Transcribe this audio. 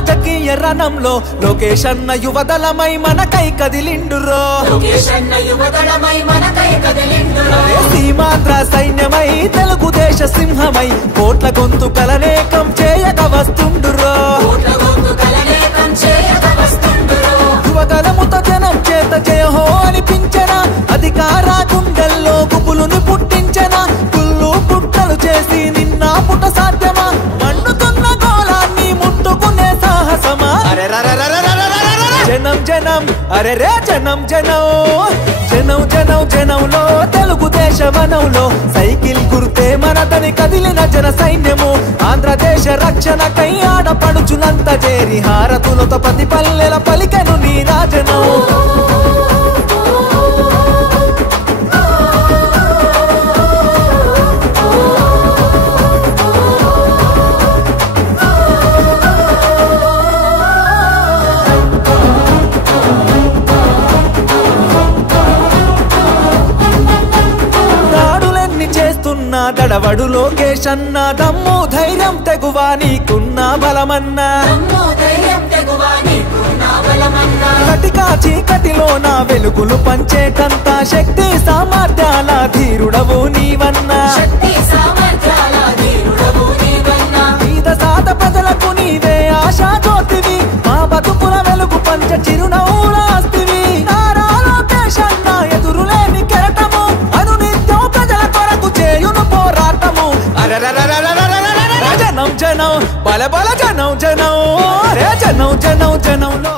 రాజకీయ రణంలో లోకేష్ అన్న యువదళమై మనకై కదిలిండురో సీమాంధ్ర సైన్యమై తెలుగుదేశ సింహమై కోట్ల గొంతుకలనేకం చేయక వస్తుండురో యువదళముతో జనం చేత జయహో అనిపించన అధికార గుండెల్లో గుబులుని పుట్టించన కుళ్ళు పుట్టలు చేసి నిన్న పుట సాధ్యమా మండుతున్న గోళాన్ని ముట్టుకునే సాహసమా జనం జనం అరే రే జనం జనం జనం జనం జనంలో తెలుగుదేశ వనంలో సైకిల్ గుర్తే మనదని కదిలిన జన సైన్యము ఆంధ్రదేశ రక్షణకై ఆడపడుచులంత చేరి హారతులతో ప్రతి పల్లెల పలికెను నీ రాజనం దడవడు లోకేష్ అన్న దమ్ము ధైర్యం తెగువా నీకున్న బలమన్నా కటికా చీకటిలో నా వెలుగులు పంచేటంత శక్తి సామర్థ్యాల ధీరుడవు నీవన్నా పేద సాత ప్రజలకు నీవే ఆశా జ్యోతివి మా బతుకుల వెలుగు పంచ చిరునవ్వులాస్తివి నారా లోకేష్ అన్న ఎదురులేని కెరటము అనునిత్యం ప్రజల కొరకు చేయును పోరాటము జనం జనం బల బల జనం జనం జనం జనం జనంలో